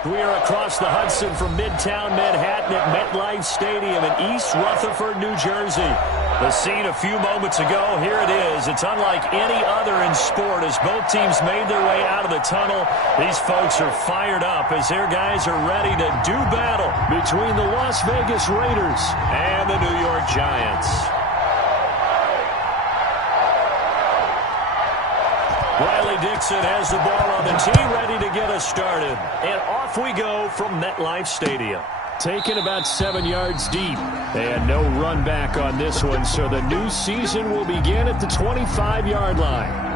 We are across the Hudson from Midtown Manhattan at MetLife Stadium in East Rutherford, New Jersey. The scene a few moments ago, here it is. It's unlike any other in sport as both teams made their way out of the tunnel. These folks are fired up as their guys are ready to do battle between the Las Vegas Raiders and the New York Giants. Riley Dixon has the ball on the tee, ready to get us started. And off we go from MetLife Stadium. Taken about 7 yards deep. And no run back on this one, so the new season will begin at the 25-yard line.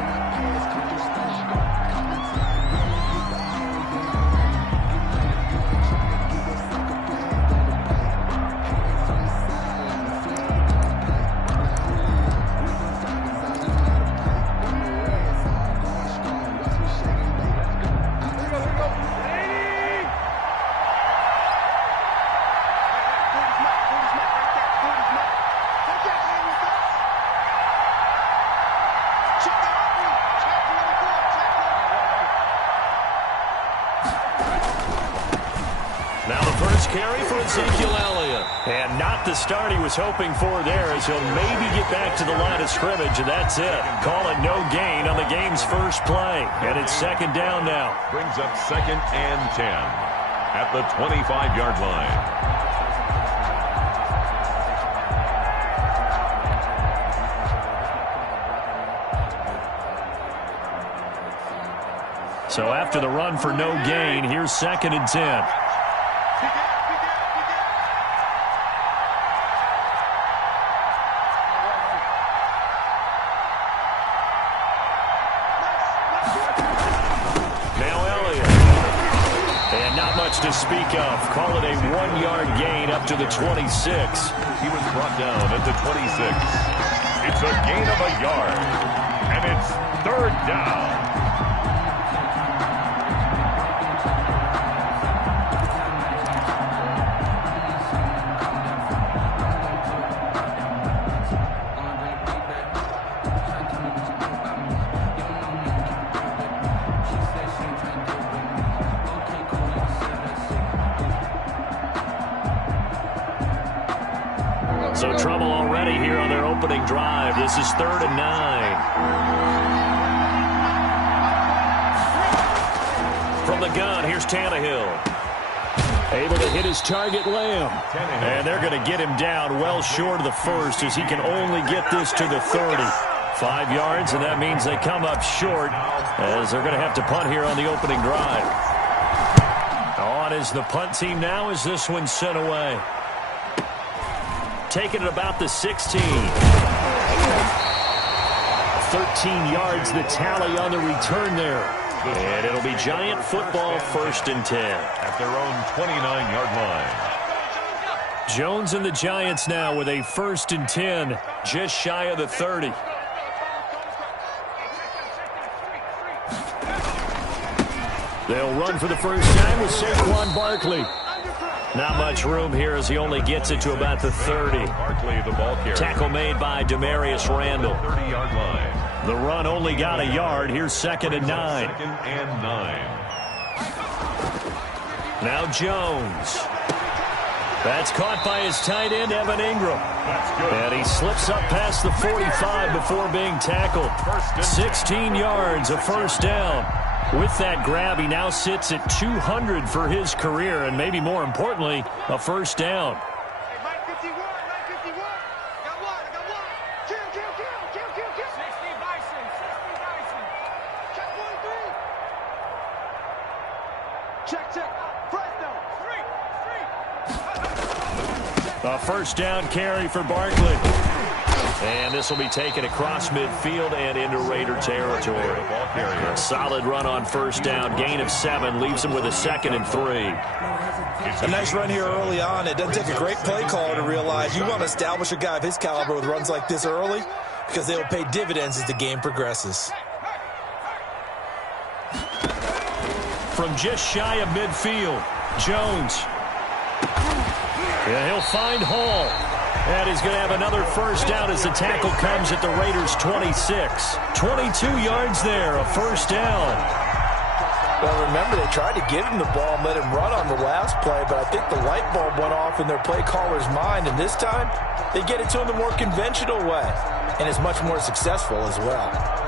And not the start he was hoping for there, as he'll maybe get back to the line of scrimmage, and that's it. Call it no gain on the game's first play. And it's second down now. Brings up 2nd and 10 at the 25-yard line. So after the run for no gain, here's 2nd and 10. To speak of. Call it a 1-yard gain up to the 26. He was brought down at the 26. It's a gain of a yard. And it's 3rd down. So trouble already here on their opening drive. This is 3rd and 9. From the gun, here's Tannehill. Able to hit his target, Lamb. And they're going to get him down well short of the first as he can only get this to the 30. 5 yards, and that means they come up short as they're going to have to punt here on the opening drive. On is the punt team now as this one's sent away. Taking it about the 16. 13 yards the tally on the return there. And it'll be Giant football, 1st and 10. At their own 29-yard line. Jones and the Giants now with a 1st and 10, just shy of the 30. They'll run for the first time with Saquon Barkley. Not much room here as he only gets it to about the 30. Barkley, the ball carrier. Tackle made by Demarius Randall. 30-yard line. The run only got a yard. Here's 2nd and 9. 2nd and 9. Now Jones. That's caught by his tight end, Evan Ingram. That's good. And he slips up past the 45 before being tackled. 16 yards, a 1st down. With that grab, he now sits at 200 for his career, and maybe more importantly, a 1st down. A 1st down carry for Barkley. And this will be taken across midfield and into Raider territory. A solid run on 1st down. Gain of 7 leaves him with a 2nd and 3. A nice run here early on. It doesn't take a great play caller to realize you want to establish a guy of his caliber with runs like this early because they will pay dividends as the game progresses. From just shy of midfield, Jones. Yeah, he'll find Hall. And he's going to have another 1st down as the tackle comes at the Raiders' 26. 22 yards there, a 1st down. Well, remember, they tried to give him the ball and let him run on the last play, but I think the light bulb went off in their play caller's mind, and this time they get it to him the more conventional way, and it's much more successful as well.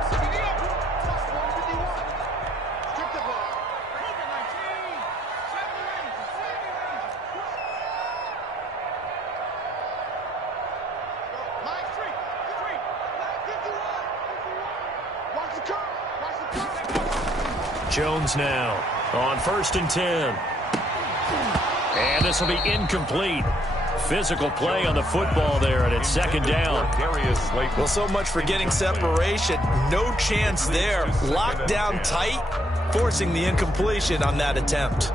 Jones now on 1st and 10. And this will be incomplete. Physical play on the football there, and it's 2nd down. Well, so much for getting separation. No chance there. Locked down tight, forcing the incompletion on that attempt.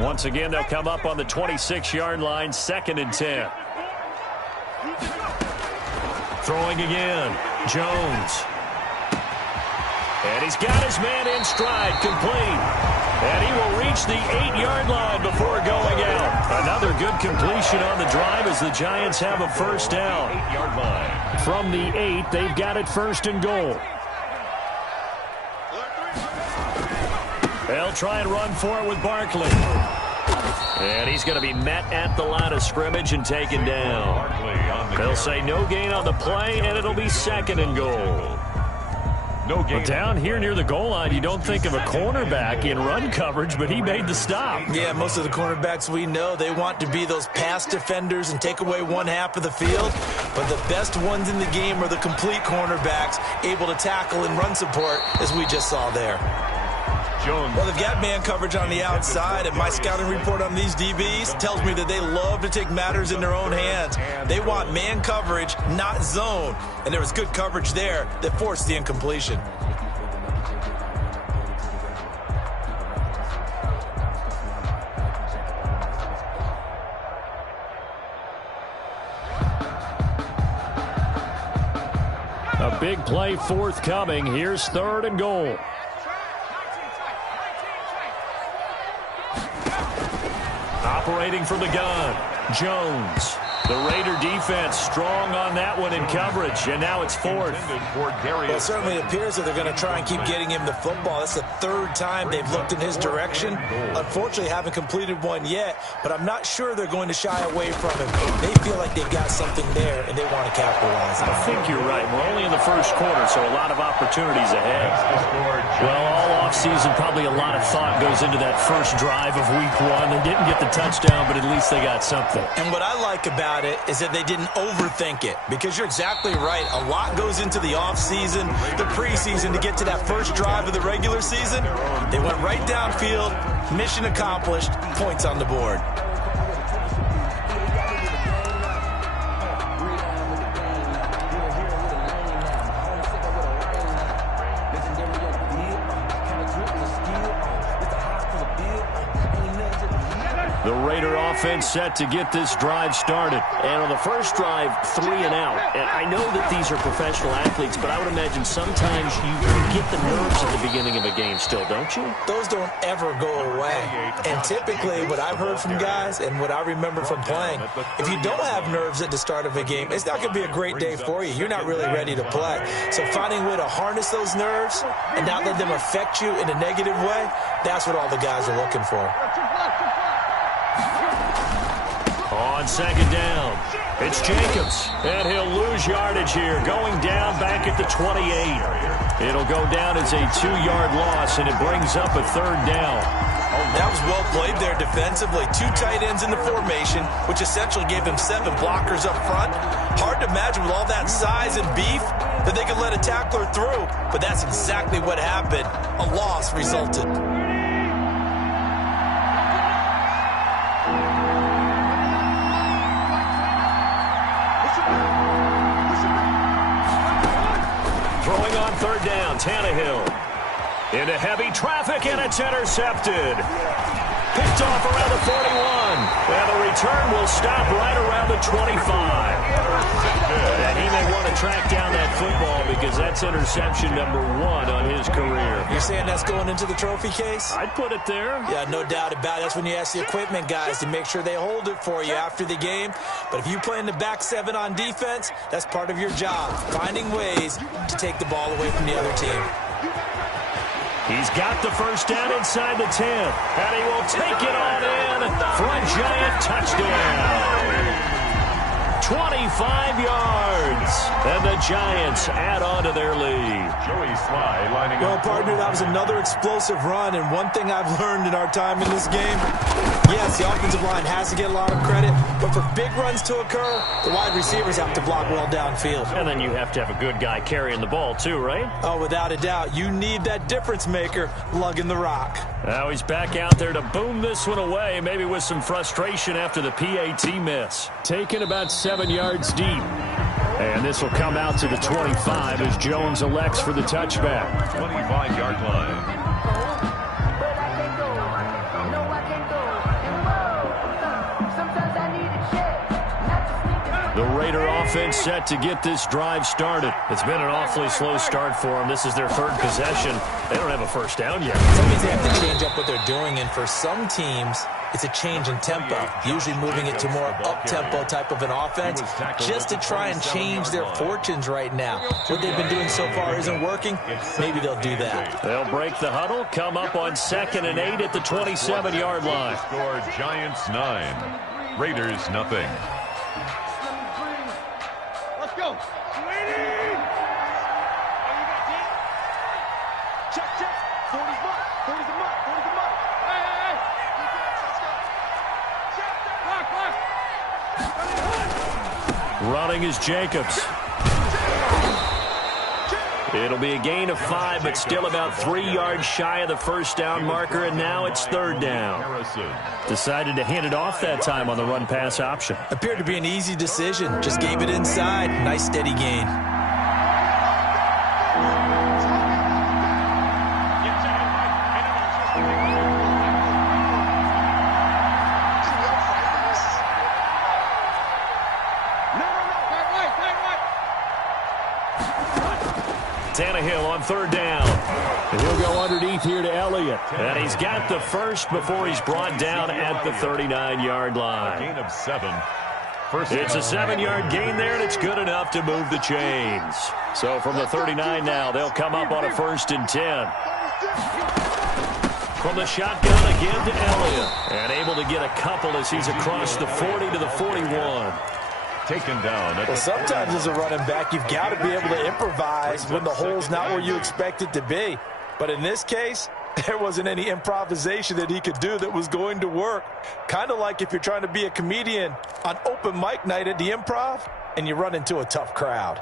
Once again, they'll come up on the 26-yard line, 2nd and 10. Throwing again, Jones. And he's got his man in stride, complete. And he will reach the 8-yard line before going out. Another good completion on the drive as the Giants have a 1st down. 8-yard line. From the 8, they've got it 1st and goal. They'll try and run for it with Barkley. And he's going to be met at the line of scrimmage and taken down. They'll say no gain on the play, and it'll be 2nd and goal. No gain. But down here near the goal line, you don't think of a cornerback in run coverage, but he made the stop. Yeah, most of the cornerbacks we know, they want to be those pass defenders and take away one half of the field. But the best ones in the game are the complete cornerbacks, able to tackle and run support, as we just saw there. Jones. Well, they've got man coverage on the outside, and my scouting report on these DBs tells me that they love to take matters in their own hands. They want man coverage, not zone. And there was good coverage there that forced the incompletion. A big play forthcoming. Here's 3rd and goal. Operating from the gun, Jones. The Raider defense strong on that one in coverage, and now it's 4th. Well, it certainly appears that they're going to try and keep getting him the football. That's the 3rd time they've looked in his direction. Unfortunately, haven't completed one yet, but I'm not sure they're going to shy away from him. They feel like they've got something there, and they want to capitalize on it. I think you're right. We're only in the 1st quarter, so a lot of opportunities ahead. Well, all offseason, probably a lot of thought goes into that first drive of Week 1. They didn't get the touchdown, but at least they got something. And what I like about it is that they didn't overthink it, because you're exactly right. A lot goes into the offseason, the preseason to get to that first drive of the regular season. They went right downfield, mission accomplished, points on the board. The Raider offense set to get this drive started. And on the first drive, 3 and out. And I know that these are professional athletes, but I would imagine sometimes you get the nerves at the beginning of a game still, don't you? Those don't ever go away. And typically what I've heard from guys and what I remember from playing, if you don't have nerves at the start of a game, it's not going to be a great day for you. You're not really ready to play. So finding a way to harness those nerves and not let them affect you in a negative way, that's what all the guys are looking for. On 2nd down, it's Jacobs, and he'll lose yardage here, going down back at the 28. It'll go down as a 2-yard loss, and it brings up a 3rd down. That was well played there defensively. 2 tight ends in the formation, which essentially gave them 7 blockers up front. Hard to imagine with all that size and beef that they could let a tackler through, but that's exactly what happened. A loss resulted. Throwing on 3rd down, Tannehill. Into heavy traffic, and it's intercepted. Picked off around the 41. And the return will stop right around the 25. And he may want to track down that football because that's interception number 1 on his career. You're saying that's going into the trophy case? I'd put it there. Yeah, no doubt about it. That's when you ask the equipment guys to make sure they hold it for you after the game. But if you play in the back 7 on defense, that's part of your job, finding ways to take the ball away from the other team. He's got the first down inside the 10, and he will take it on in for a Giant touchdown. 25 yards, and the Giants add on to their lead. Joey Sly lining up. Well, partner, that was another explosive run, and one thing I've learned in our time in this game, yes, the offensive line has to get a lot of credit, but for big runs to occur, the wide receivers have to block well downfield. And then you have to have a good guy carrying the ball too, right? Oh, without a doubt. You need that difference maker lugging the rock. Now he's back out there to boom this one away, maybe with some frustration after the PAT miss. Taken about 7 yards deep. And this will come out to the 25 as Jones elects for the touchback. 25-yard line. The Raider offense set to get this drive started. It's been an awfully slow start for them. This is their 3rd possession. They don't have a first down yet. That means they have to change up what they're doing, and for some teams, it's a change in tempo, usually moving it to more up-tempo type of an offense just to try and change their fortunes right now. What they've been doing so far isn't working. Maybe they'll do that. They'll break the huddle, come up on 2nd and 8 at the 27-yard line. Score Giants 9, Raiders nothing. Let's go. Check, check. 40's mark. 40's the mark. 40's the mark. Hey, hey, hey. Running is Jacobs. It'll be a gain of 5, but still about 3 yards shy of the first down marker, and now it's 3rd down. Decided to hand it off that time on the run-pass option. Appeared to be an easy decision. Just gave it inside. Nice steady gain. Tannehill on 3rd down. And he'll go underneath here to Elliott. And he's got the first before he's brought down at the 39-yard line. Gain of 7. It's a 7-yard gain there, and it's good enough to move the chains. So from the 39 now, they'll come up on a 1st and 10. From the shotgun again to Elliott. And able to get a couple as he's across the 40 to the 41. Taken down. Well, sometimes as a running back, you've got to be able to improvise when the hole's not where you expect it to be. But in this case, there wasn't any improvisation that he could do that was going to work. Kind of like if you're trying to be a comedian on open mic night at the Improv and you run into a tough crowd.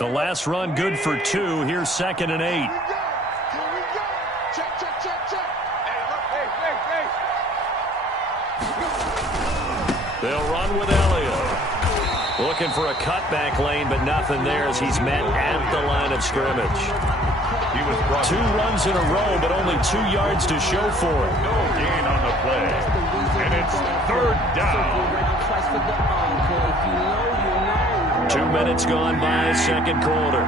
The last run good for 2. Here's 2nd and 8. Here we go. Check, check, check, check. Hey, look, hey. They'll run with Elliott. Looking for a cutback lane, but nothing there as he's met at the line of scrimmage. He was brought 2 runs in a row, but only 2 yards to show for it. no gain on the play. And it's 3rd down. 2 minutes gone by, 2nd quarter.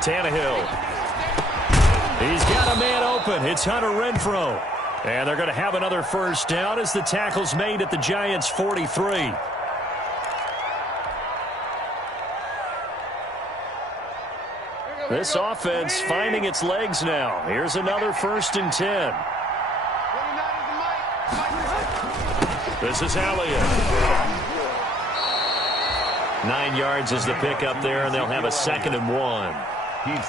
Tannehill. He's got a man open. It's Hunter Renfrow. And they're going to have another first down as the tackle's made at the Giants' 43. This offense finding its legs now. Here's another 1st and 10. This is Elliott. 9 yards is the pickup there, and they'll have a 2nd and 1.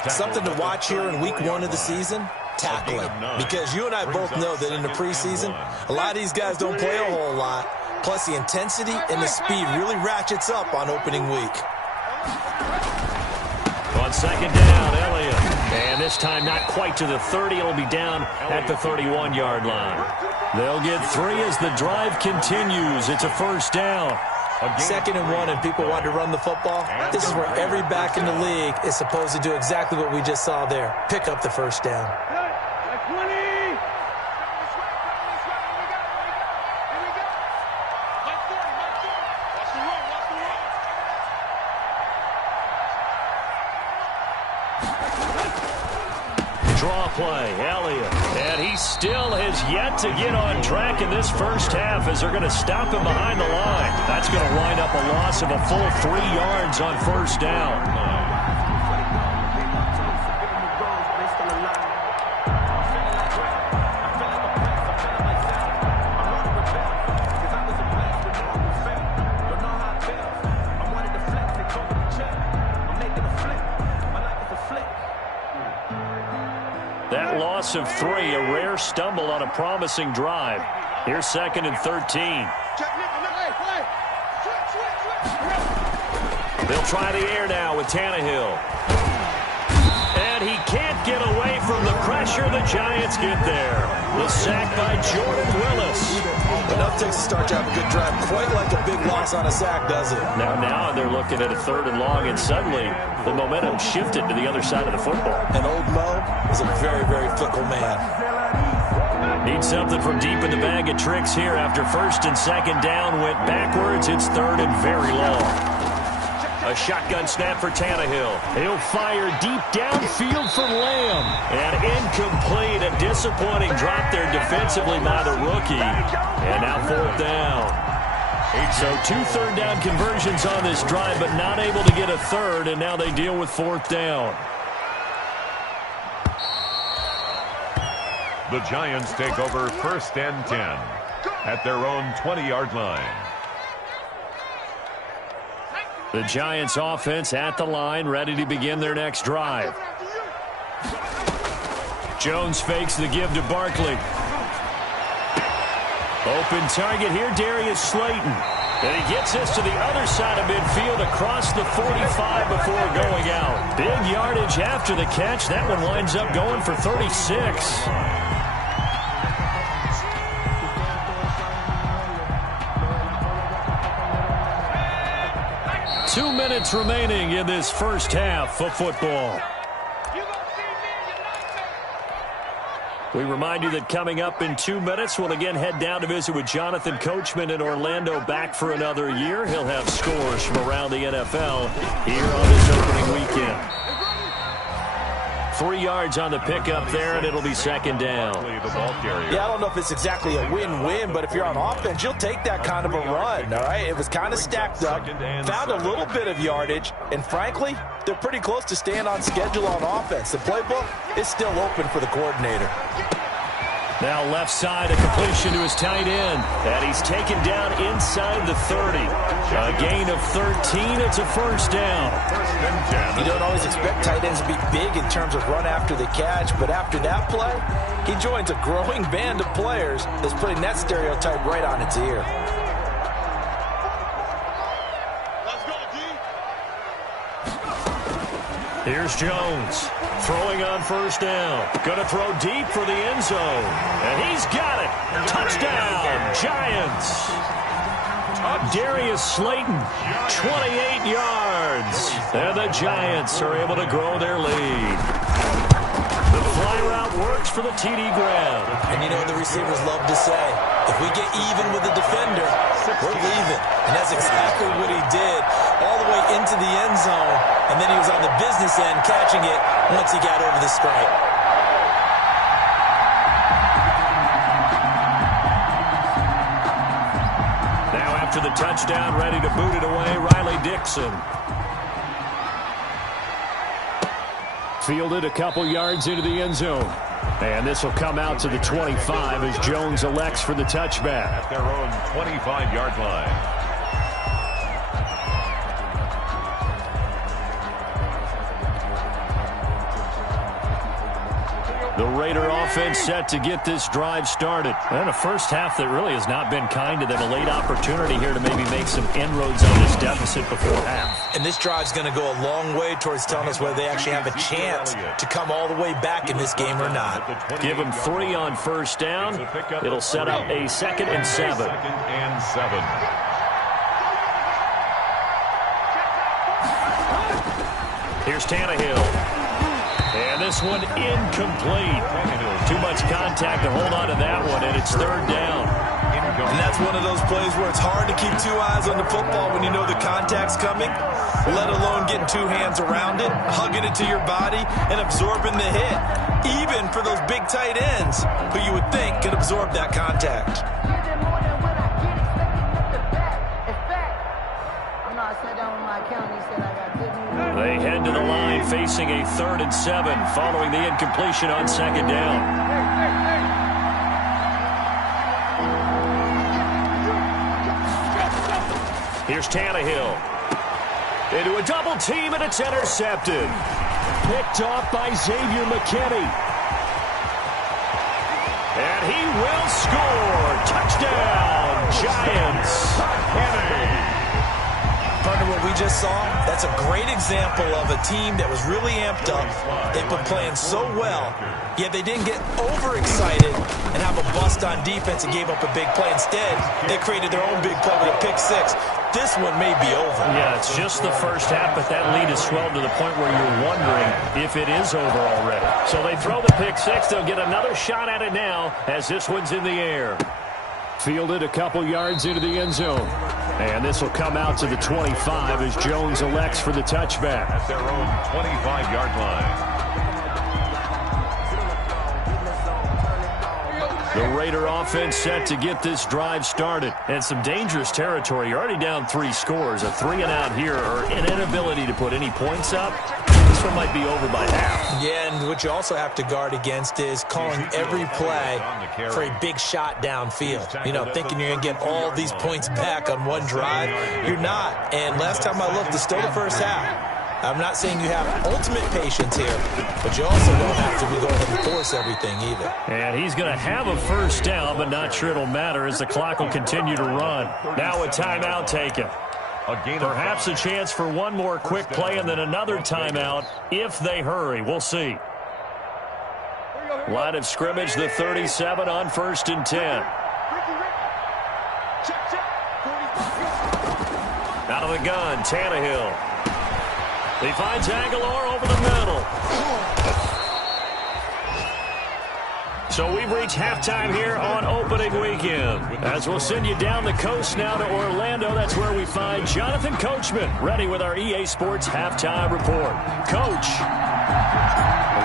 Something to watch here in week 1 of the season, tackling. Because you and I both know that in the preseason, a lot of these guys don't play a whole lot. Plus, the intensity and the speed really ratchets up on opening week. On 2nd down, Elliott. And this time not quite to the 30. It'll be down at the 31-yard line. They'll get 3 as the drive continues. It's a first down. 2nd and 1 and people want to run the football, this is where every back in the league is supposed to do exactly what we just saw there. Pick up the first down. Draw play, Elliott. And he still has yet to get on track in this first half as they're going to stop him behind the line. That's going to wind up a loss of a full 3 yards on first down. That loss of 3, a rare stumble on a promising drive. Here's 2nd and 13. They'll try the air now with Tannehill. And he can't get away from the pressure. The Giants get there. The sack by Jordan Willis. Enough takes to start to have a good drive. Quite like a big loss on a sack, does it? Now they're looking at a 3rd and long, and suddenly the momentum shifted to the other side of the football. And old Mo is a very, very fickle man. Need something from deep in the bag of tricks here after 1st and 2nd down went backwards. It's 3rd and very long. A shotgun snap for Tannehill. He'll fire deep downfield for Lamb. And incomplete. A disappointing drop there defensively by the rookie. And now 4th down. So 2 3rd down conversions on this drive, but not able to get a 3rd, and now they deal with 4th down. The Giants take over 1st and 10 at their own 20-yard line. The Giants offense at the line, ready to begin their next drive. Jones fakes the give to Barkley. Open target here, Darius Slayton. And he gets this to the other side of midfield across the 45 before going out. Big yardage after the catch. That one winds up going for 36. 2 minutes remaining in this first half of football. We remind you that coming up in 2 minutes, we'll again head down to visit with Jonathan Coachman in Orlando, back for another year. He'll have scores from around the NFL here on this opening weekend. 3 yards on the pickup there, and it'll be 2nd down. Yeah, I don't know if it's exactly a win-win, but if you're on offense, you'll take that kind of a run, all right? It was kind of stacked up, found a little bit of yardage, and frankly, they're pretty close to staying on schedule on offense. The playbook is still open for the coordinator. Now left side, a completion to his tight end. And he's taken down inside the 30. A gain of 13. It's a 1st down. You don't always expect tight ends to be big in terms of run after the catch, but after that play, he joins a growing band of players that's putting that stereotype right on its ear. Here's Jones. Throwing on 1st down. Going to throw deep for the end zone. And he's got it. Touchdown, Giants. Darius Slayton, 28 yards. And the Giants are able to grow their lead. The fly route works for the TD grab. And you know what the receivers love to say? If we get even with the defender, we're leaving. And that's exactly what he did, all the way into the end zone. And then he was on the business end catching it once he got over the stripe. Now after the touchdown, ready to boot it away, Riley Dixon. Fielded a couple yards into the end zone. And this will come out to the 25 as Jones elects for the touchback. At their own 25-yard line. The Raider offense set to get this drive started. And a first half that really has not been kind to them. A late opportunity here to maybe make some inroads on this deficit before half. And this drive's going to go a long way towards telling us whether they actually have a chance to come all the way back in this game or not. Give them 3 on 1st down. It'll set up a 2nd and 7. 2nd and 7. Here's Tannehill. And this one incomplete. Too much contact to hold on to that one, and it's third down. And that's one of those plays where it's hard to keep two eyes on the football when you know the contact's coming, let alone getting two hands around it, hugging it to your body, and absorbing the hit, even for those big tight ends who you would think could absorb that contact. They head to the line facing a 3rd and 7 following the incompletion on second down. Here's Tannehill. Into a double team, and it's intercepted. Picked off by Xavier McKinney. And he will score. Touchdown, Giants. Partner, what we just saw, that's a great example of a team that was really amped up. They've been playing so well, yet they didn't get overexcited and have a bust on defense and gave up a big play. Instead, they created their own big play with a pick six. This one may be over. Yeah, it's just the first half, but that lead has swelled to the point where you're wondering if it is over already. So they throw the pick six. They'll get another shot at it now as this one's in the air. Fielded a couple yards into the end zone. And this will come out to the 25 as Jones elects for the touchback. At their own 25-yard line. The Raider offense set to get this drive started. And some dangerous territory. You're already down 3 scores. A 3-and-out here or an inability to put any points up. This one might be over by half. Yeah, and what you also have to guard against is calling every play for a big shot downfield. You know, thinking you're going to get all these points back on one drive. You're not. And last time I looked, it's still the first half. I'm not saying you have ultimate patience here, but you also don't have to go ahead and force everything either. And he's going to have a first down, but not sure it'll matter as the clock will continue to run. Now a timeout taken. Perhaps a chance for one more quick play and then another timeout if they hurry. We'll see. Line of scrimmage, the 37 on 1st and 10. Out of the gun, Tannehill. He finds Aguilar over the middle. So we've reached halftime here on opening weekend. As we'll send you down the coast now to Orlando, that's where we find Jonathan Coachman, ready with our EA Sports halftime report. Coach,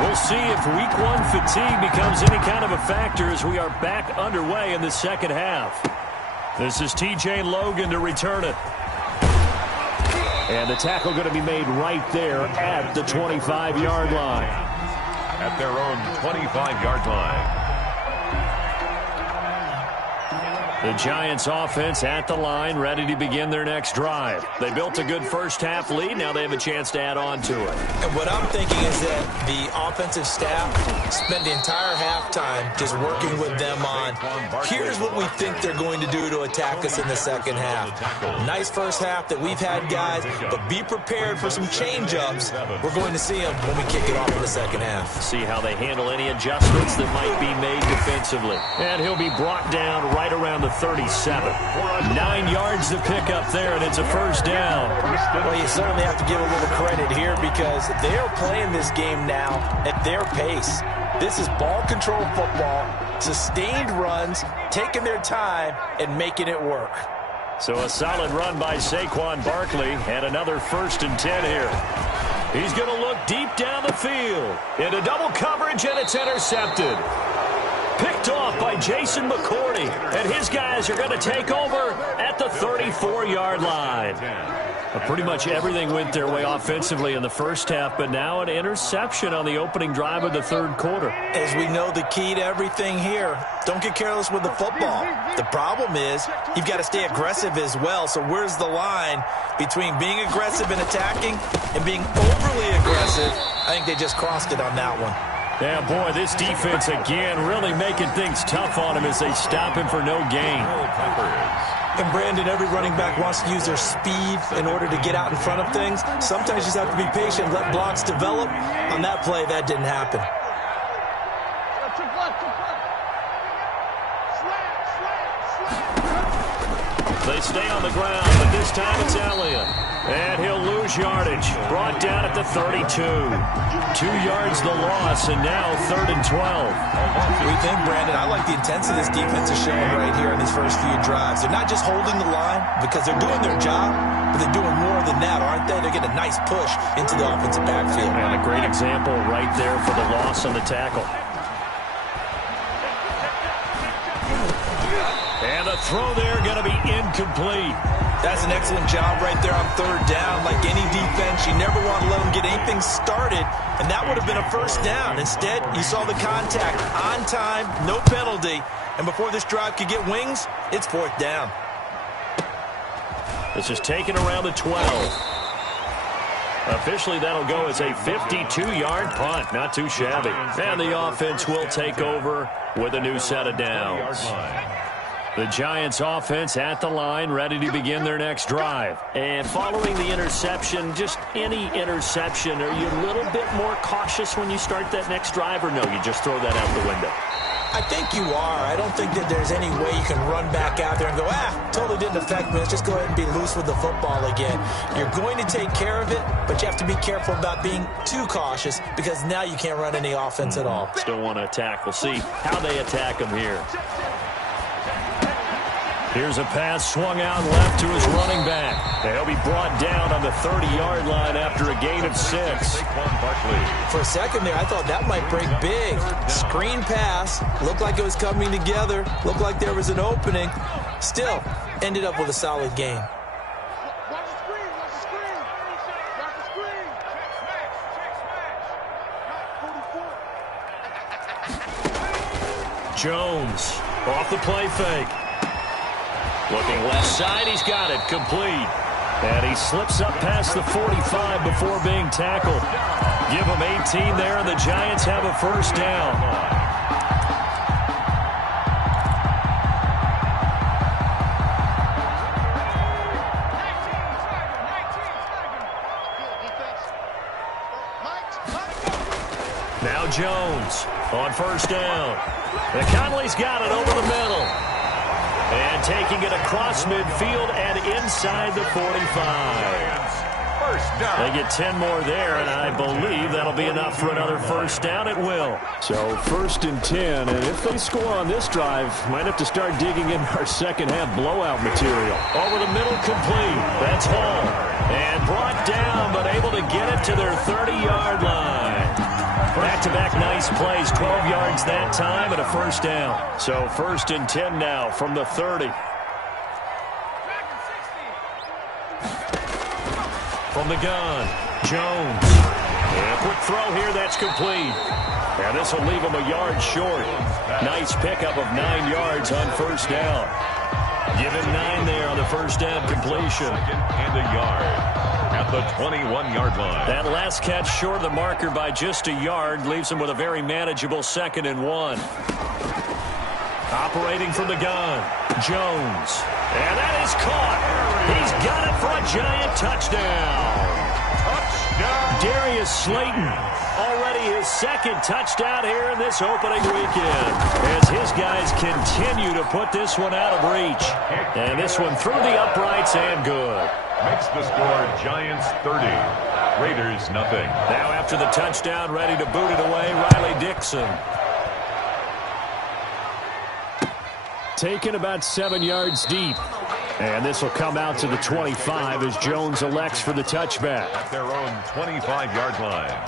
we'll see if week 1 fatigue becomes any kind of a factor as we are back underway in the second half. This is TJ Logan to return it. And the tackle going to be made right there at the 25-yard line. At their own 25-yard line. The Giants offense at the line, ready to begin their next drive. They built a good first-half lead. Now they have a chance to add on to it. And what I'm thinking is that the offensive staff spent the entire halftime just working with them on, here's what we think they're going to do to attack us in the second half. Nice first half that we've had, guys, but be prepared for some change-ups. We're going to see them when we kick it off in the second half. See how they handle any adjustments that might be made defensively. And he'll be brought down right around the 37. 9 yards to pick up there, and it's a first down. Well, you certainly have to give a little credit here because they're playing this game now at their pace. This is ball control football, sustained runs, taking their time, and making it work. So a solid run by Saquon Barkley, and another 1st and 10 here. He's going to look deep down the field. Into double coverage, and it's intercepted. Picked off by Jason McCourty, and his guys are going to take over at the 34-yard line. Pretty much everything went their way offensively in the first half, but now an interception on the opening drive of the third quarter. As we know, the key to everything here, don't get careless with the football. The problem is you've got to stay aggressive as well, so where's the line between being aggressive and attacking and being overly aggressive? I think they just crossed it on that one. Yeah, boy, this defense again really making things tough on him as they stop him for no gain. And Brandon, every running back wants to use their speed in order to get out in front of things. Sometimes you just have to be patient, let blocks develop. On that play, that didn't happen. They stay on the ground, but this time it's Elliott. And he'll lose yardage. Brought down at the 32. 2 yards the loss, and now 3rd and 12. What do you think, Brandon? I like the intensity this defense is showing right here in these first few drives. They're not just holding the line because they're doing their job, but they're doing more than that, aren't they? They're getting a nice push into the offensive backfield. And a great example right there for the loss on the tackle. And the throw there going to be incomplete. That's an excellent job right there on 3rd down. Like any defense, you never want to let them get anything started, and that would have been a first down. Instead, you saw the contact on time, no penalty, and before this drive could get wings, it's 4th down. This is taken around the 12. Officially, that'll go as a 52-yard punt. Not too shabby. And the offense will take over with a new set of downs. The Giants offense at the line, ready to begin their next drive. And following the interception, just any interception, are you a little bit more cautious when you start that next drive, or no, you just throw that out the window? I think you are. I don't think that there's any way you can run back out there and go, totally didn't affect me. Let's just go ahead and be loose with the football again. You're going to take care of it, but you have to be careful about being too cautious because now you can't run any offense at all. Still want to attack. We'll see how they attack them here. Here's a pass swung out left to his running back. And he'll be brought down on the 30-yard line after a gain of 6. For a second there, I thought that might break big. Screen pass. Looked like it was coming together. Looked like there was an opening. Still, ended up with a solid gain. Watch the screen. Watch the screen. Watch the screen. Check smash. Jones off the play fake. Looking left side, he's got it, complete. And he slips up past the 45 before being tackled. Give him 18 there, and the Giants have a first down. Now Jones on first down. And Conley's got it over the middle. And taking it across midfield and inside the 45. First down. They get 10 more there, and I believe that'll be enough for another first down. It will. So 1st and 10, and if they score on this drive, might have to start digging in our second-half blowout material. Over the middle, complete. That's Hall. And brought down, but able to get it to their 30-yard line. Back-to-back nice plays, 12 yards that time and a first down. So 1st and 10 now from the 30. From the gun, Jones. And a quick throw here, that's complete. And this will leave him a yard short. Nice pickup of 9 yards on first down. Give him 9 there on the first down completion. And a yard at the 21-yard line. That last catch short of the marker by just a yard leaves him with a very manageable 2nd and 1. Operating from the gun, Jones. And that is caught. He's got it for a Giant touchdown. Darius Slayton, already his 2nd touchdown here in this opening weekend, as his guys continue to put this one out of reach. And this one through the uprights and good. Makes the score Giants 30, Raiders nothing. Now after the touchdown, ready to boot it away, Riley Dixon. Taken about 7 yards deep. And this will come out to the 25 as Jones elects for the touchback. At their own 25-yard line.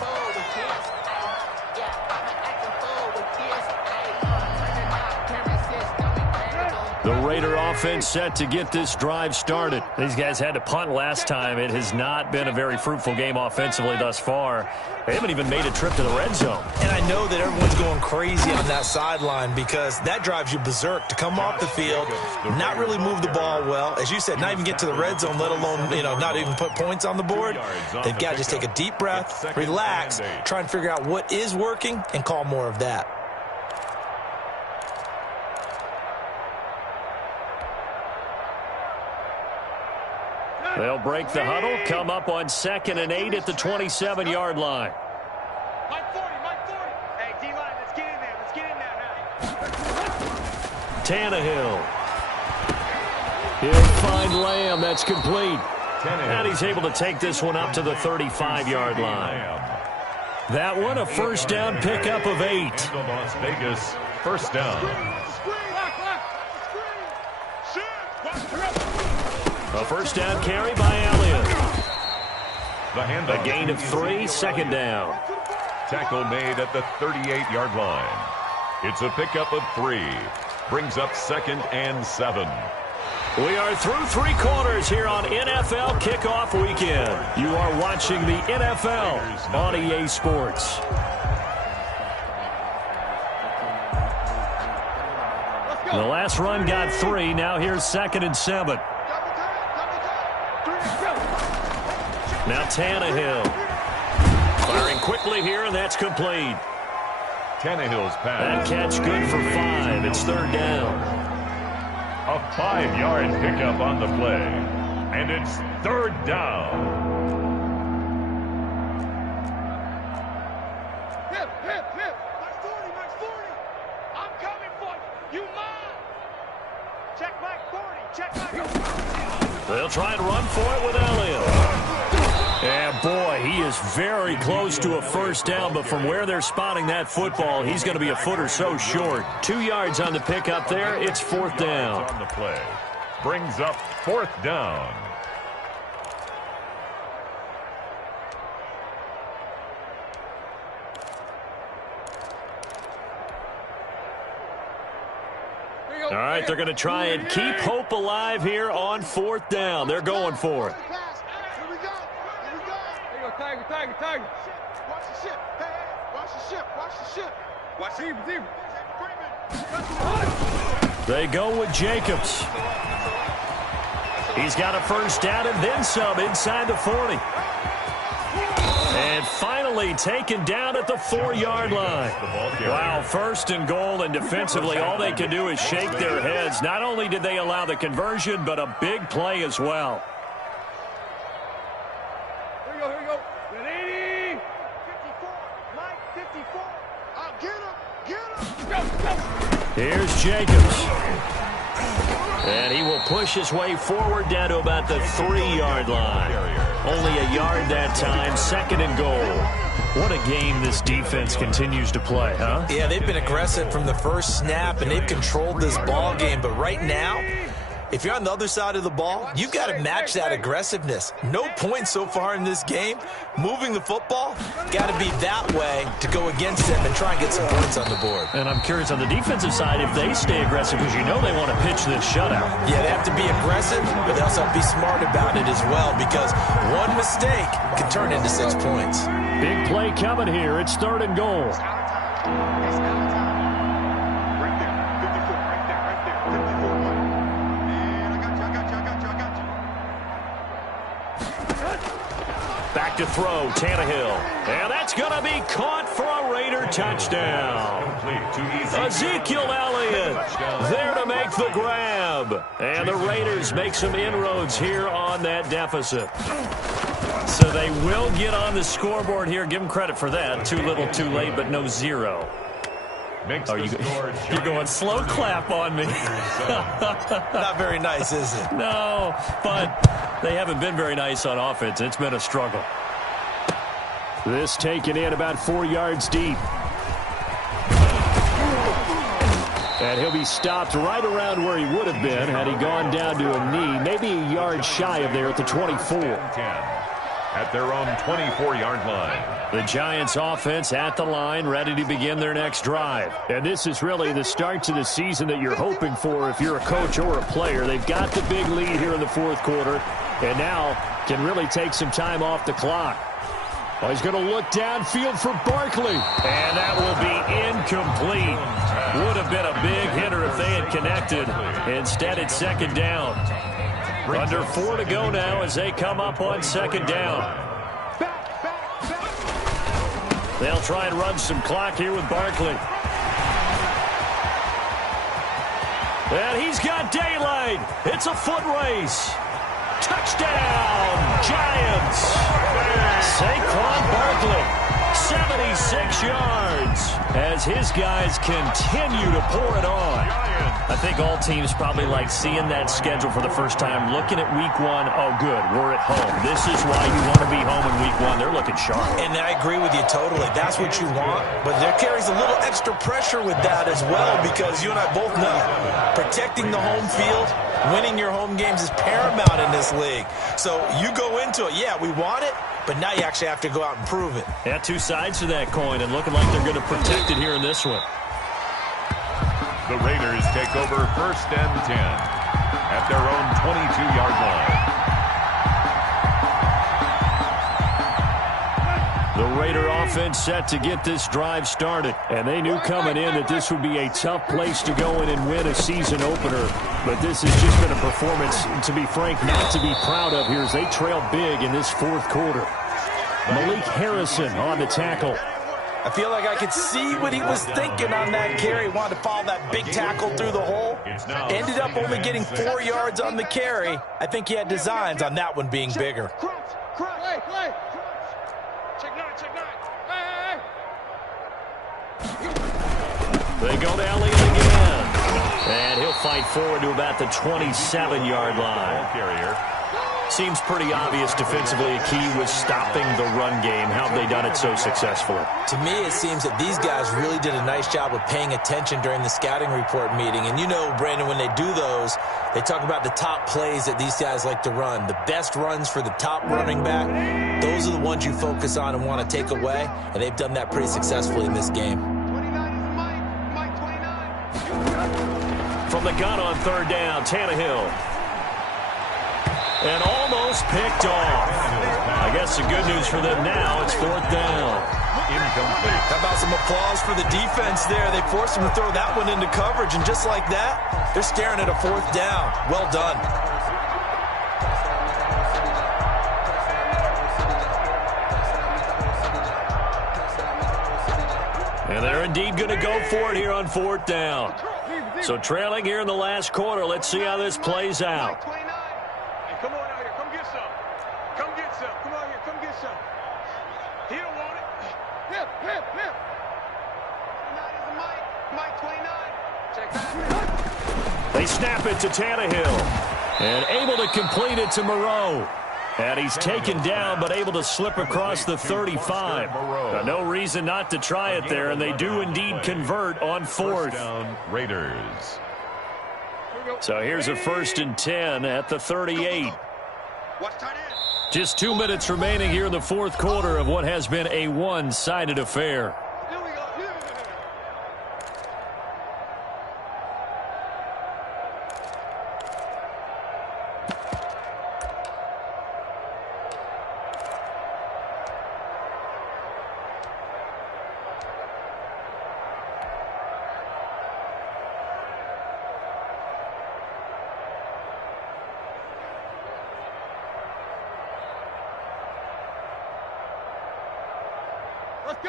The Raider offense set to get this drive started. These guys had to punt last time. It has not been a very fruitful game offensively thus far. They haven't even made a trip to the red zone. And I know that everyone's going crazy on that sideline because that drives you berserk to come off the field, not really move the ball well. As you said, not even get to the red zone, let alone, not even put points on the board. They've got to just take a deep breath, relax, try and figure out what is working, and call more of that. They'll break the huddle, come up on 2nd and 8 at the 27-yard line. Mike 40, Mike 40. Hey, D-line, let's get in there. Let's get in there now. Tannehill. He'll find Lamb. That's complete. And he's able to take this one up to the 35-yard line. That one, a first down pickup of 8. Las Vegas, first down. A first down carry by Elliott. The A gain of 3, second down. Tackle made at the 38-yard line. It's a pickup of 3. Brings up 2nd and 7. We are through 3 quarters here on NFL Kickoff Weekend. You are watching the NFL on EA Sports. The last run got 3. Now here's 2nd and 7. Now Tannehill. Firing quickly here, and that's complete. Tannehill's pass. That catch good for 5. It's 3rd down. A 5-yard pickup on the play. And it's 3rd down. Hip. Max 40. I'm coming for you. You mine. Check back 40. They'll try and run for it with Elliott. And boy, he is very close to a first down, but from where they're spotting that football, he's going to be a foot or so short. 2 yards on the pickup there. It's 4th down. On the play. Brings up 4th down. All right, they're going to try and keep hope alive here on 4th down. They're going for it. Tiger. Watch the ship. Hey, watch the ship. Watch the ship. They go with Jacobs. He's got a first down and then some inside the 40. And finally taken down at the 4-yard line. Wow, 1st and goal, and defensively all they can do is shake their heads. Not only did they allow the conversion, but a big play as well. Here we go. Get 80. 54. Mike, 54. I'll get him. Go. Here's Jacobs. And he will push his way forward down to about the 3-yard line. Only a yard that time, 2nd and goal. What a game this defense continues to play, huh? Yeah, they've been aggressive from the first snap, and they've controlled this ball game. But right now, if you're on the other side of the ball, you've got to match that aggressiveness. No points so far in this game. Moving the football, got to be that way to go against them and try and get some points on the board. And I'm curious on the defensive side if they stay aggressive, because you know they want to pitch this shutout. Yeah, they have to be aggressive, but they also have to be smart about it as well, because one mistake can turn into 6 points. Big play coming here. It's 3rd and goal. Back to throw, Tannehill. And that's going to be caught for a Raider touchdown. Ezekiel Elliott there to make the grab. And the Raiders make some inroads here on that deficit. So they will get on the scoreboard here. Give them credit for that. Too little, too late, but no 0. Oh, you're going slow clap on me. Not very nice, is it? No, but they haven't been very nice on offense. It's been a struggle. This taken in about 4 yards deep. And he'll be stopped right around where he would have been had he gone down to a knee, maybe a yard shy of there at the 24. At their own 24-yard line. The Giants offense at the line, ready to begin their next drive. And this is really the start to the season that you're hoping for if you're a coach or a player. They've got the big lead here in the 4th quarter, and now can really take some time off the clock. Oh, he's going to look downfield for Barkley. And that will be incomplete. Would have been a big hitter if they had connected. Instead, it's 2nd down. Under 4 to go now as they come up on 2nd down. They'll try and run some clock here with Barkley. And he's got daylight. It's a foot race. Touchdown, Giants. Saquon Barkley, 76 yards. as his guys continue to pour it on. I think all teams probably like seeing that schedule for the first time, looking at week one. Oh, good, we're at home. This is why you want to be home in week one. They're looking sharp. And I agree with you totally. That's what you want. But there carries a little extra pressure with that as well, because you and I both know protecting the home field, winning your home games is paramount in this league. So you go into it, yeah, we want it, but now you actually have to go out and prove it. Yeah, two sides to that coin, and looking like they're going to protect it here in this one. The Raiders take over 1st and 10 at their own 22-yard line. The Raider offense set to get this drive started, and they knew coming in that this would be a tough place to go in and win a season opener. But this has just been a performance, to be frank, not to be proud of here as they trail big in this fourth quarter. Malik Harrison on the tackle. I feel like I could see what he was thinking on that carry. Wanted to follow that big tackle through the hole. Ended up only getting 4 yards on the carry. I think he had designs on that one being bigger. They go to Elliott again. And he'll fight forward to about the 27-yard line. Carrier. Seems pretty obvious defensively. A key was stopping the run game. How have they done it so successfully? To me, it seems that these guys really did a nice job of paying attention during the scouting report meeting. And you know, Brandon, when they do those, they talk about the top plays that these guys like to run. The best runs for the top running back, those are the ones you focus on and want to take away. And they've done that pretty successfully in this game. From the gun on 3rd down, Tannehill. And almost picked off. I guess the good news for them now, it's 4th down. Incomplete. How about some applause for the defense there? They forced him to throw that one into coverage, and just like that, they're staring at a 4th down. Well done. And they're indeed going to go for it here on 4th down. So trailing here in the last quarter, let's see how this plays out. Come on out here. Come get some. Come get some. Come on here. Come get some. He don't want it. Hip. 29 is the Mike 29. Check that. They snap it to Tannehill. And able to complete it to Moreau. And he's taken down, but able to slip across the 35. No reason not to try it there, and they do indeed convert on 4th. Down, Raiders. So here's a 1st and 10 at the 38. Just 2 minutes remaining here in the fourth quarter of what has been a one-sided affair.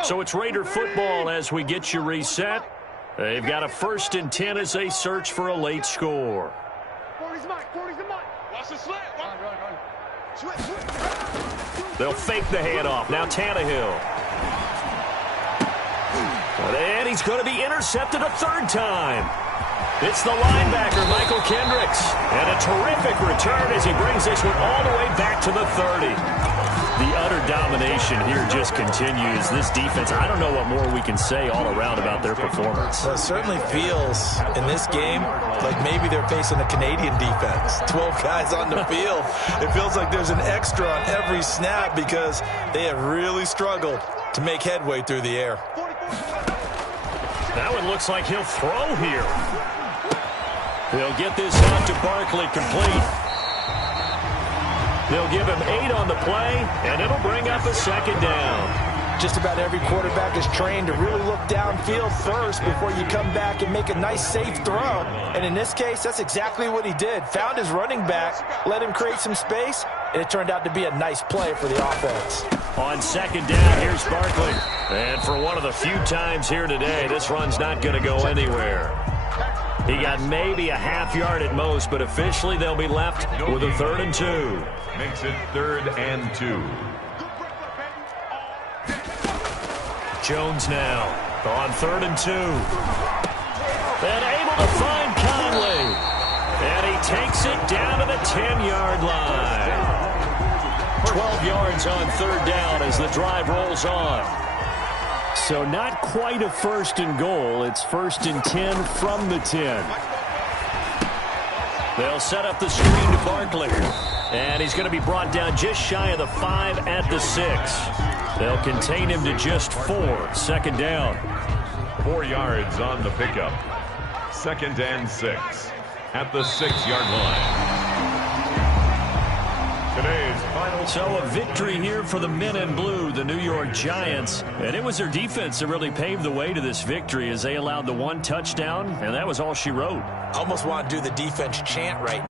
So it's Raider football as we get you reset. They've got a 1st and 10 as they search for a late score. 40's the Mike. Watch the slant. They'll fake the handoff. Now Tannehill. And he's going to be intercepted a 3rd time. It's the linebacker, Michael Kendricks. And a terrific return as he brings this one all the way back to the 30. The utter domination here just continues. This defense, I don't know what more we can say all around about their performance. Well, it certainly feels in this game like maybe they're facing a Canadian defense. 12 guys on the field. It feels like there's an extra on every snap because they have really struggled to make headway through the air. That one looks like he'll throw here. He'll get this out to Barkley complete. They'll give him 8 on the play, and it'll bring up a 2nd down. Just about every quarterback is trained to really look downfield first before you come back and make a nice, safe throw. And in this case, that's exactly what he did. Found his running back, let him create some space, and it turned out to be a nice play for the offense. On 2nd down, here's Barkley. And for one of the few times here today, this run's not going to go anywhere. He got maybe a half yard at most, but officially they'll be left with a 3rd and 2. Makes it 3rd and 2. Jones now On 3rd and 2. And able to find Conley. And he takes it down to the 10-yard line. 12 yards on 3rd down as the drive rolls on. So not quite a 1st and goal. It's 1st and 10 from the 10. They'll set up the screen to Barkley. And he's going to be brought down just shy of the 5 at the 6. They'll contain him to just 4. 2nd down. 4 yards on the pickup. 2nd and 6 at the 6-yard line. Today's final. So a victory here for the men in blue, the New York Giants. And it was their defense that really paved the way to this victory as they allowed the 1 touchdown, and that was all she wrote. I almost want to do the defense chant right